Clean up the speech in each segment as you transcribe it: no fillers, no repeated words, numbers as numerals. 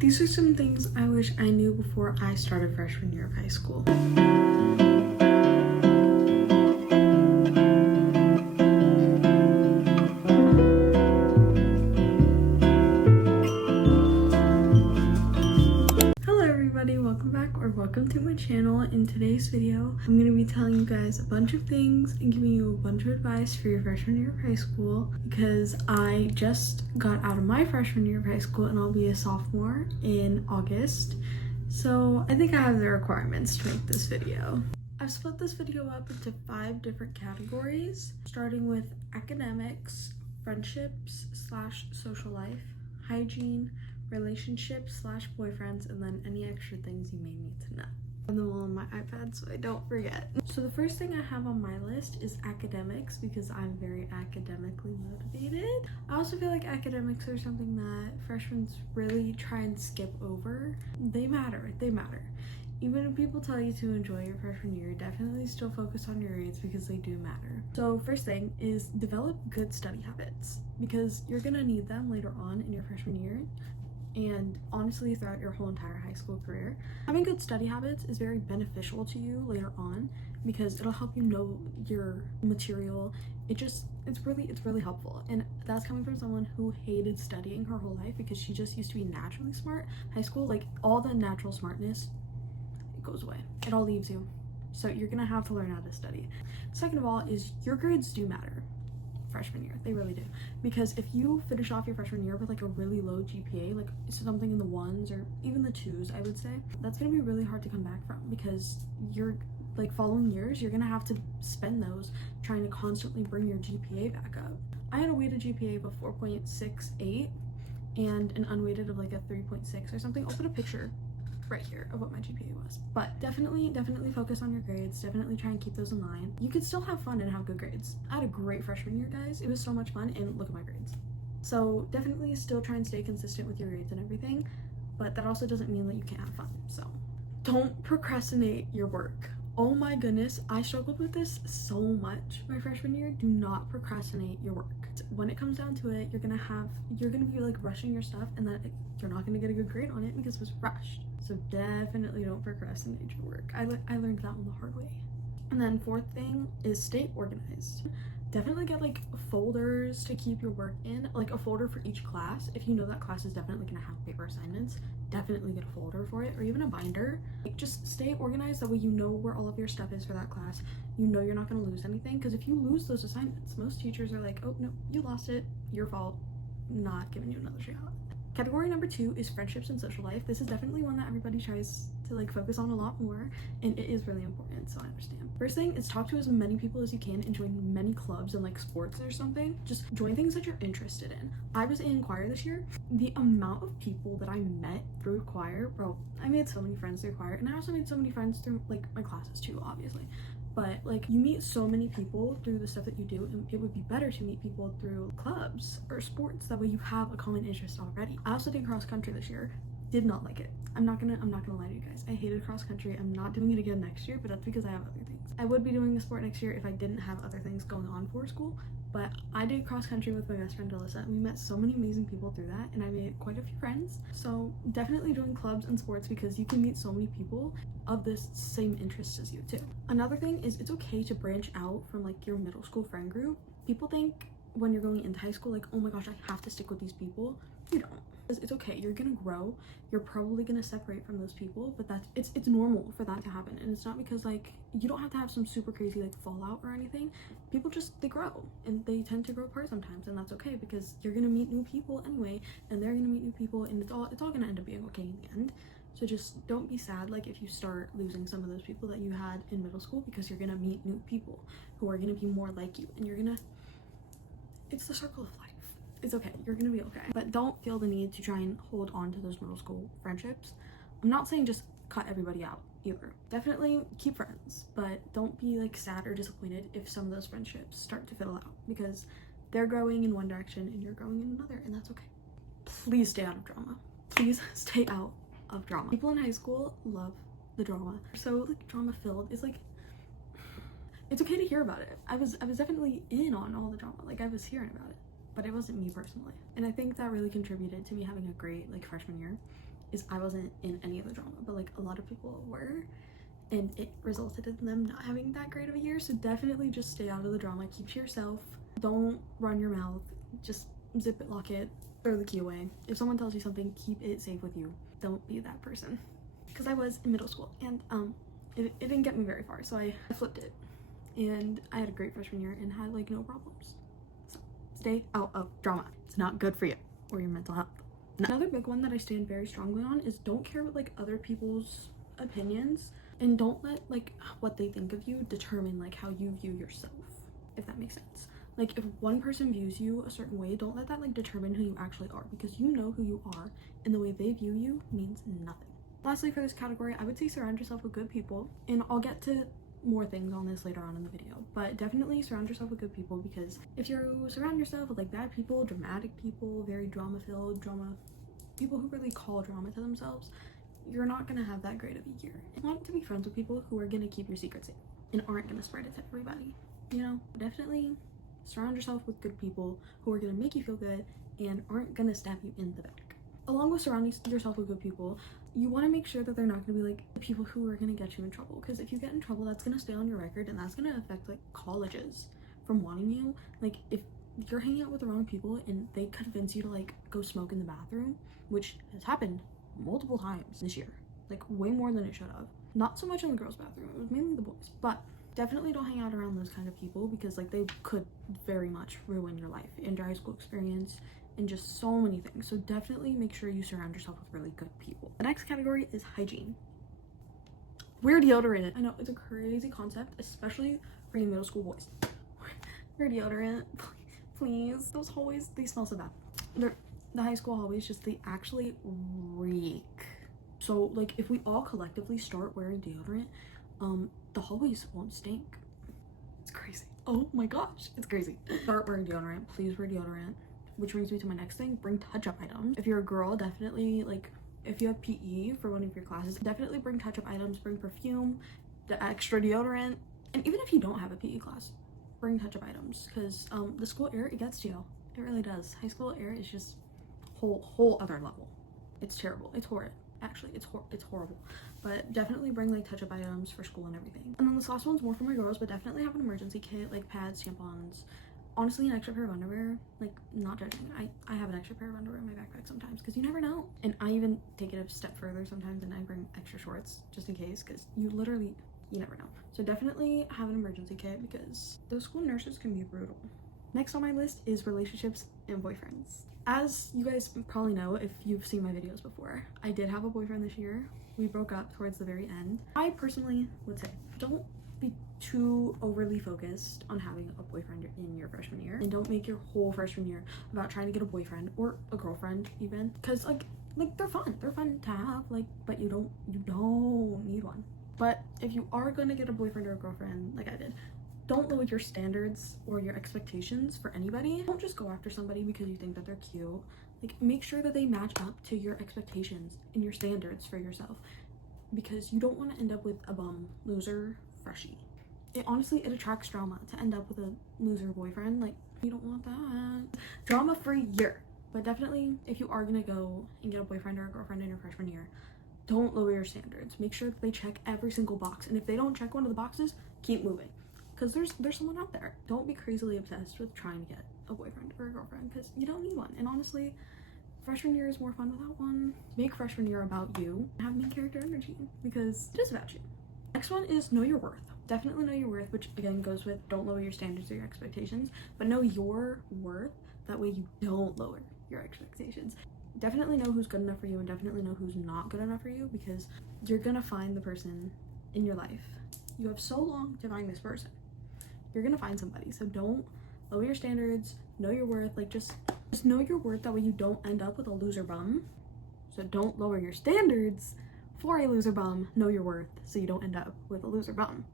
These are some things I wish I knew before I started freshman year of high school. Hello everybody, welcome back or welcome to my channel. In today's video, I'm going to be telling you guys a bunch of things and giving you a bunch of advice for your freshman year of high school because I just got out of my freshman year of high school and I'll be a sophomore in August. So I think I have the requirements to make this video. I've split this video up into 5 different categories, starting with academics, friendships / social life, hygiene, relationships / boyfriends, and then any extra things you may need to know. I have them all on my iPad so I don't forget. So the first thing I have on my list is academics because I'm very academically motivated. I also feel like academics are something that freshmen really try and skip over. They matter. Even if people tell you to enjoy your freshman year, definitely still focus on your grades because they do matter. So first thing is develop good study habits because you're gonna need them later on in your freshman year and honestly throughout your whole entire high school career. Having good study habits is very beneficial to you later on because it'll help you know your material. It's really helpful, and that's coming from someone who hated studying her whole life because she just used to be naturally smart. High school, like all the natural smartness, it goes away. It all leaves you. So you're gonna have to learn how to study. Second of all is your grades do matter freshman year. They really do. Because if you finish off your freshman year with like a really low GPA, like something in the 1s or even the 2s, I would say, that's gonna be really hard to come back from because you're like following years, you're gonna have to spend those trying to constantly bring your GPA back up. I had a weighted GPA of a 4.68 and an unweighted of like a 3.6 or something. I'll put a picture right here of what my GPA was. But definitely focus on your grades. Definitely try and keep those in line. You could still have fun and have good grades. I had a great freshman year, guys. It was so much fun, and look at my grades. So definitely still try and stay consistent with your grades and everything, but that also doesn't mean that you can't have fun. So don't procrastinate your work. Oh my goodness, I struggled with this so much my freshman year. Do not procrastinate your work. When it comes down to it, you're gonna be like rushing your stuff, and then you're not gonna get a good grade on it because it was rushed. So definitely don't procrastinate your work. I learned that one the hard way. And then fourth thing is stay organized. Definitely get like folders to keep your work in, like a folder for each class. If you know that class is definitely gonna have paper assignments, definitely get a folder for it or even a binder. Like, just stay organized, that way you know where all of your stuff is for that class. You know you're not gonna lose anything, because if you lose those assignments, most teachers are like, oh no, you lost it, your fault, not giving you another shot. Category number 2 is friendships and social life. This is definitely one that everybody tries to like focus on a lot more, and it is really important, so I understand. First thing is talk to as many people as you can and join many clubs and like sports or something. Just join things that you're interested in. I was in choir this year. The amount of people that I met through choir, bro, I made so many friends through choir, and I also made so many friends through like my classes too, obviously. But like, you meet so many people through the stuff that you do, and it would be better to meet people through clubs or sports. That way you have a common interest already. I also did cross country this year. Did not like it. I'm not gonna lie to you guys. I hated cross country. I'm not doing it again next year, but that's because I have other things. I would be doing a sport next year if I didn't have other things going on for school, but I did cross country with my best friend Alyssa. We met so many amazing people through that, and I made quite a few friends. So definitely join clubs and sports because you can meet so many people of this same interests as you too. Another thing is it's okay to branch out from like your middle school friend group. People think when you're going into high school like, oh my gosh, I have to stick with these people. You don't. It's okay, you're gonna grow, you're probably gonna separate from those people, but it's normal for that to happen. And it's not because like you don't have to have some super crazy like fallout or anything. People just, they grow, and they tend to grow apart sometimes, and that's okay because you're gonna meet new people anyway, and they're gonna meet new people, and it's all gonna end up being okay in the end. So just don't be sad like if you start losing some of those people that you had in middle school, because you're gonna meet new people who are gonna be more like you, and it's the circle of life. It's okay, you're gonna be okay. But don't feel the need to try and hold on to those middle school friendships. I'm not saying just cut everybody out either. Definitely keep friends, but don't be like sad or disappointed if some of those friendships start to fizzle out, because they're growing in one direction and you're growing in another, and that's okay. Please stay out of drama. Please stay out of drama. People in high school love the drama. So like drama filled. It's like, it's okay to hear about it. I was definitely in on all the drama. Like I was hearing about it, but it wasn't me personally. And I think that really contributed to me having a great like freshman year, is I wasn't in any of the drama, but like a lot of people were, and it resulted in them not having that great of a year. So definitely just stay out of the drama, keep to yourself, don't run your mouth, just zip it, lock it, throw the key away. If someone tells you something, keep it safe with you. Don't be that person. Because I was in middle school, and it didn't get me very far, so I flipped it, and I had a great freshman year and had like no problems. So stay out of drama. It's not good for you or your mental health. Another big one that I stand very strongly on is don't care what like other people's opinions, and don't let like what they think of you determine like how you view yourself, if that makes sense. Like if one person views you a certain way, don't let that like determine who you actually are, because you know who you are, and the way they view you means nothing. Lastly, for this category, I would say surround yourself with good people, and I'll get to more things on this later on in the video, but definitely surround yourself with good people, because if you surround yourself with like bad people, dramatic people, very drama-filled, people who really call drama to themselves, you're not gonna have that great of a year. You want to be friends with people who are gonna keep your secret safe and aren't gonna spread it to everybody, you know? Definitely surround yourself with good people who are gonna make you feel good and aren't gonna stab you in the back. Along with surrounding yourself with good people, you want to make sure that they're not going to be like the people who are going to get you in trouble, because if you get in trouble, that's going to stay on your record, and that's going to affect like colleges from wanting you. Like if you're hanging out with the wrong people and they convince you to like go smoke in the bathroom, which has happened multiple times this year, like way more than it should have. Not so much in the girls' bathroom, it was mainly the boys, but definitely don't hang out around those kind of people, because like they could very much ruin your life and your high school experience and just so many things. So definitely make sure you surround yourself with really good people. The next category is hygiene. Wear deodorant. I know it's a crazy concept, especially for you middle school boys. Wear deodorant, please. Those hallways, they smell so bad. The high school hallways just, they actually reek. So like if we all collectively start wearing deodorant, the hallways won't stink. It's crazy. Oh my gosh, it's crazy. Start wearing deodorant, please wear deodorant. Which brings me to my next thing, bring touch-up items. If you're a girl, definitely, like, if you have PE for one of your classes, definitely bring touch-up items, bring perfume, the extra deodorant, and even if you don't have a PE class, bring touch-up items, because the school air, it gets to you. It really does. High school air is just whole other level. It's terrible. It's horrid. Actually, it's horrible. But definitely bring like touch-up items for school and everything. And then this last one's more for my girls, but definitely have an emergency kit, like pads, tampons, honestly an extra pair of underwear. Like, not judging, I have an extra pair of underwear in my backpack sometimes, because you never know. And I even take it a step further sometimes, and I bring extra shorts just in case, because you never know. So definitely have an emergency kit, because those school nurses can be brutal. Next on my list is relationships and boyfriends. As you guys probably know if you've seen my videos before, I did have a boyfriend this year. We broke up towards the very end. I personally would say don't be too overly focused on having a boyfriend in your freshman year, and don't make your whole freshman year about trying to get a boyfriend or a girlfriend even, because like they're fun to have, like, but you don't need one. But if you are going to get a boyfriend or a girlfriend like I did, don't lower your standards or your expectations for anybody. Don't just go after somebody because you think that they're cute. Like, make sure that they match up to your expectations and your standards for yourself, because you don't want to end up with a bum, loser, freshie. It attracts drama to end up with a loser boyfriend. Like, you don't want that. Drama-free year. But definitely, if you are gonna go and get a boyfriend or a girlfriend in your freshman year, don't lower your standards. Make sure that they check every single box, and if they don't check one of the boxes, keep moving, because there's someone out there. Don't be crazily obsessed with trying to get a boyfriend or a girlfriend, because you don't need one. And honestly, freshman year is more fun without one. Make freshman year about you. Have main character energy, because it is about you. Next one is know your worth. Definitely know your worth, which again goes with don't lower your standards or your expectations, but know your worth. That way you don't lower your expectations. Definitely know who's good enough for you, and definitely know who's not good enough for you, because you're gonna find the person in your life. You have so long to find this person. You're gonna find somebody, so don't lower your standards. Know your worth. Like, just know your worth, that way you don't end up with a loser bum. So don't lower your standards for a loser bum. Know your worth so you don't end up with a loser bum.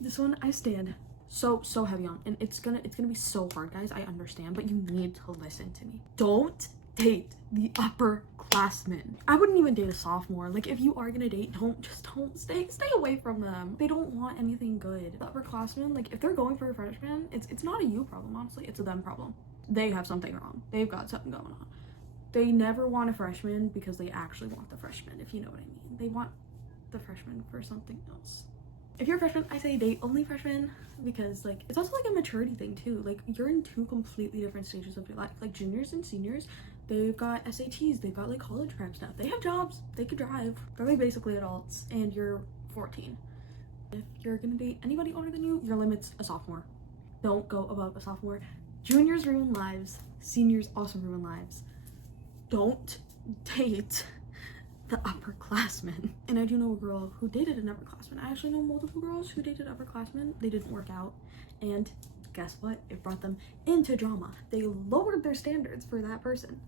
This one I stand so heavy on, and it's gonna be so hard, guys. I understand, but you need to listen to me. Don't date the upperclassmen. I wouldn't even date a sophomore. Like, if you are gonna date, don't stay away from them. They don't want anything good. The upperclassmen, like, if they're going for a freshman, it's not a you problem, honestly. It's a them problem. They have something wrong. They've got something going on. They never want a freshman because they actually want the freshman, if you know what I mean. They want the freshman for something else. If you're a freshman, I say date only freshmen, because like it's also like a maturity thing too. Like you're in two completely different stages of your life. Like juniors and seniors, they've got SATs, they've got like college prep stuff, they have jobs, they could drive, they're like basically adults, and you're 14. If you're gonna date anybody older than you, your limit's a sophomore. Don't go above a sophomore. Juniors ruin lives, seniors also ruin lives. Don't date the upperclassmen. And I do know a girl who dated an upperclassman. I actually know multiple girls who dated upperclassmen. They didn't work out, and guess what? It brought them into drama. They lowered their standards for that person.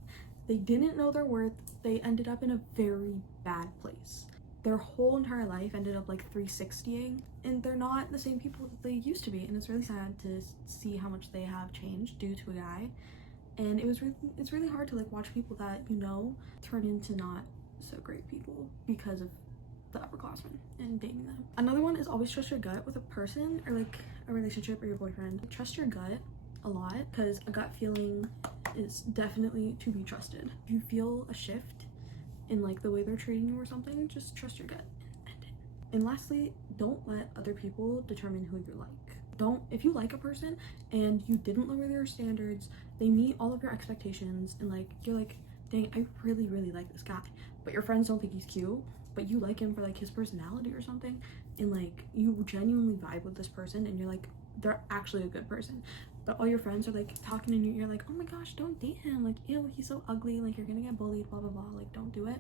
They didn't know their worth. They ended up in a very bad place. Their whole entire life ended up like 360ing, and they're not the same people that they used to be, and it's really sad to see how much they have changed due to a guy. And it's really hard to like watch people that you know turn into not so great people because of the upperclassmen and dating them. Another one is always trust your gut with a person or like a relationship or your boyfriend. Trust your gut a lot, because a gut feeling is definitely to be trusted. If you feel a shift in like the way they're treating you or something, just trust your gut and end it. And lastly, don't let other people determine who you like. If you like a person and you didn't lower their standards, they meet all of your expectations, and like you're like, dang, I really like this guy, but your friends don't think he's cute, but you like him for like his personality or something, and like you genuinely vibe with this person, and you're like, they're actually a good person, but all your friends are like talking, and you're like, oh my gosh, don't date him, like ew, he's so ugly, like you're gonna get bullied, blah blah blah, like don't do it.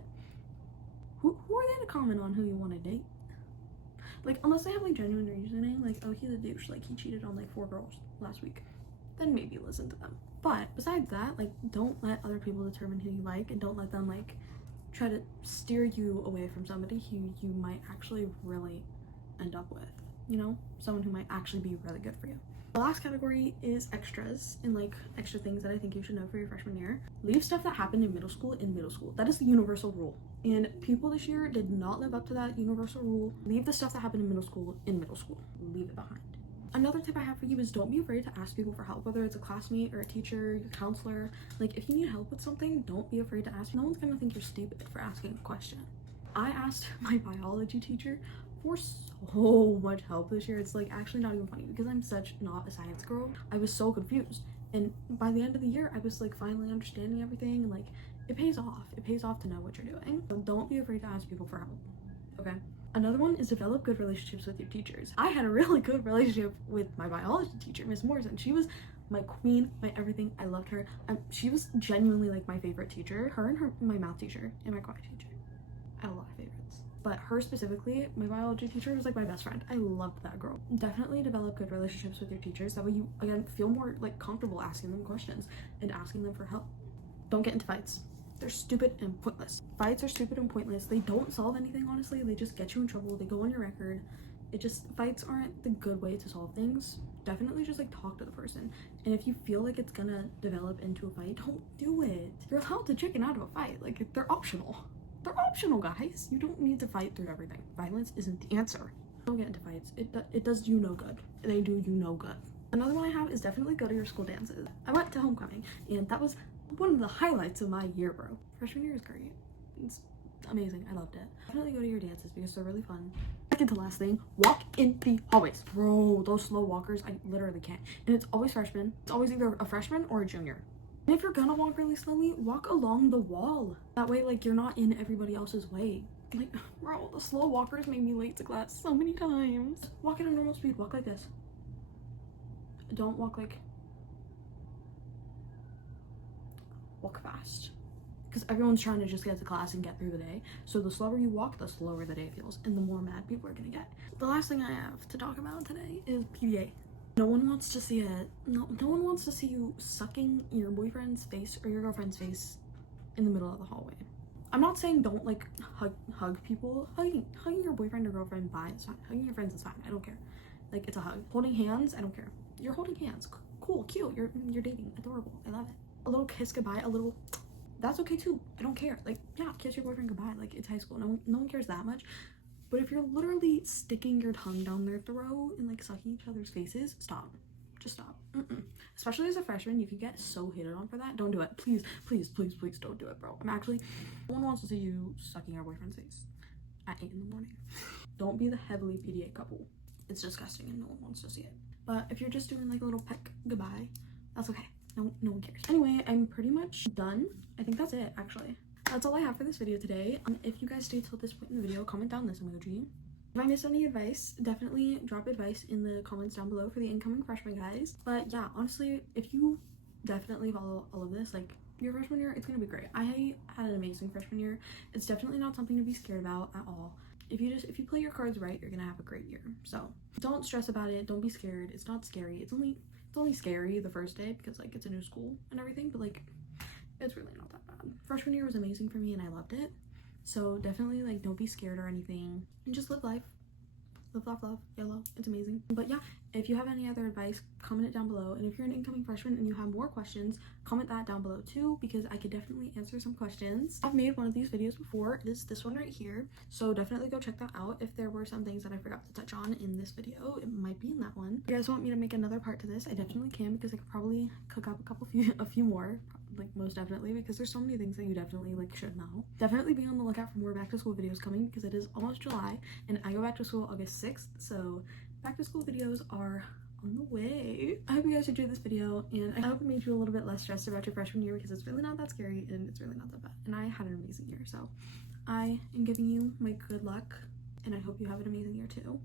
Who are they to comment on who you want to date? Like, unless they have like genuine reasoning, like, oh, he's a douche, like he cheated on like 4 girls last week, then maybe listen to them. But besides that, like, don't let other people determine who you like, and don't let them like try to steer you away from somebody who you might actually really end up with, you know, someone who might actually be really good for you. The last category is extras, and like extra things that I think you should know for your freshman year. Leave stuff that happened in middle school. That is the universal rule, and people this year did not live up to that universal rule. Leave the stuff that happened in middle school. Leave it behind. Another tip I have for you is don't be afraid to ask people for help, whether it's a classmate or a teacher, your counselor. Like if you need help with something, don't be afraid to ask. No one's gonna think you're stupid for asking a question. I asked my biology teacher for so much help this year. It's like actually not even funny, because I'm such not a science girl. I was so confused, and by the end of the year I was like finally understanding everything, and like it pays off to know what you're doing. So don't be afraid to ask people for help, okay? Another one is develop good relationships with your teachers. I had a really good relationship with my biology teacher, Miss Morrison. She was my queen, my everything. I loved her. She was genuinely like my favorite teacher. Her and my math teacher and my choir teacher. I had a lot of favorites, but her specifically, my biology teacher, was like my best friend. I loved that girl. Definitely develop good relationships with your teachers. That way you, again, feel more like comfortable asking them questions and asking them for help. Don't get into fights. They're stupid and pointless. Fights are stupid and pointless. They don't solve anything, honestly. They just get you in trouble. They go on your record. Fights aren't the good way to solve things. Definitely just like talk to the person. And if you feel like it's gonna develop into a fight, don't do it. You're allowed to chicken out of a fight. Like, they're optional. They're optional, guys. You don't need to fight through everything. Violence isn't the answer. Don't get into fights. It does you no good. They do you no good. Another one I have is definitely go to your school dances. I went to homecoming, and that was one of the highlights of my year, bro. Freshman year is great. It's amazing. I loved it. Definitely go to your dances because they're really fun. Second to last thing, walk in the hallways. Bro, those slow walkers, I literally can't. And it's always freshmen. It's always either a freshman or a junior. And if you're gonna walk really slowly, walk along the wall. That way, like, you're not in everybody else's way. Like, bro, the slow walkers made me late to class so many times. Walk at a normal speed. Walk like this. Don't walk like... Walk fast. Because everyone's trying to just get to class and get through the day. So the slower you walk, the slower the day feels, and the more mad people are gonna get. The last thing I have to talk about today is PDA. No one wants to see it. No one wants to see you sucking your boyfriend's face or your girlfriend's face in the middle of the hallway. I'm not saying don't like hug people. Hugging your boyfriend or girlfriend, fine, it's fine. Hugging your friends is fine. I don't care. Like, it's a hug. Holding hands, I don't care. You're holding hands. Cool, cute. You're dating. Adorable. I love it. A little kiss goodbye. A little. That's okay too. I don't care. Like, yeah, kiss your boyfriend goodbye. Like, it's high school. No one cares that much. But if you're literally sticking your tongue down their throat and like sucking each other's faces, stop. Just stop. Especially as a freshman, you could get so hated on for that. Don't do it. Please, please, please, please don't do it, bro. No one wants to see you sucking your boyfriend's face at 8 in the morning. Don't be the heavily PDA couple. It's disgusting and no one wants to see it. But if you're just doing like a little peck goodbye, that's okay. No one cares. Anyway, I'm pretty much done. I think that's it, actually. That's all I have for this video today. If you guys stayed till this point in the video, comment down this emoji. If I missed any advice, definitely drop advice in the comments down below for the incoming freshman guys. But yeah, honestly, if you definitely follow all of this, like your freshman year, it's gonna be great. I had an amazing freshman year. It's definitely not something to be scared about at all. If you play your cards right, you're gonna have a great year. So don't stress about it. Don't be scared. It's not scary. It's only scary the first day because like it's a new school and everything, but like it's really not that bad. Freshman year was amazing for me and I loved it. So definitely like don't be scared or anything and just live life. Live, laugh, love, YOLO. It's amazing. But yeah, if you have any other advice, comment it down below. And if you're an incoming freshman and you have more questions, comment that down below too, because I could definitely answer some questions. I've made one of these videos before. It is this one right here. So definitely go check that out. If there were some things that I forgot to touch on in this video, it might be in that one. If you guys want me to make another part to this, I definitely can, because I could probably cook up a few more, like most definitely, because there's so many things that you definitely like should know. Definitely be on the lookout for more back to school videos coming, because it is almost July and I go back to school August 6th, so back to school videos are on the way. I hope you guys enjoyed this video, and I hope it made you a little bit less stressed about your freshman year, because it's really not that scary and it's really not that bad, and I had an amazing year. So I am giving you my good luck and I hope you have an amazing year too.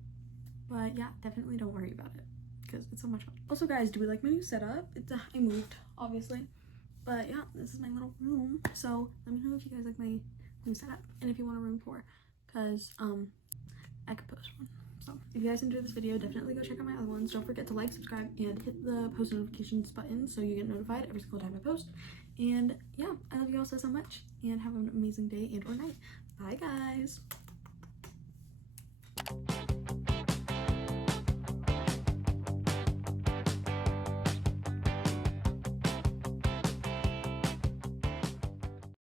But yeah, definitely don't worry about it because it's so much fun. Also guys, do we like my new setup? I moved obviously, but yeah, this is my little room. So let me know if you guys like my new setup and if you want a room tour, because I could post one. So if you guys enjoyed this video, definitely go check out my other ones. Don't forget to like, subscribe, and hit the post notifications button so you get notified every single time I post. And yeah, I love you all so much, and have an amazing day and or night. Bye guys.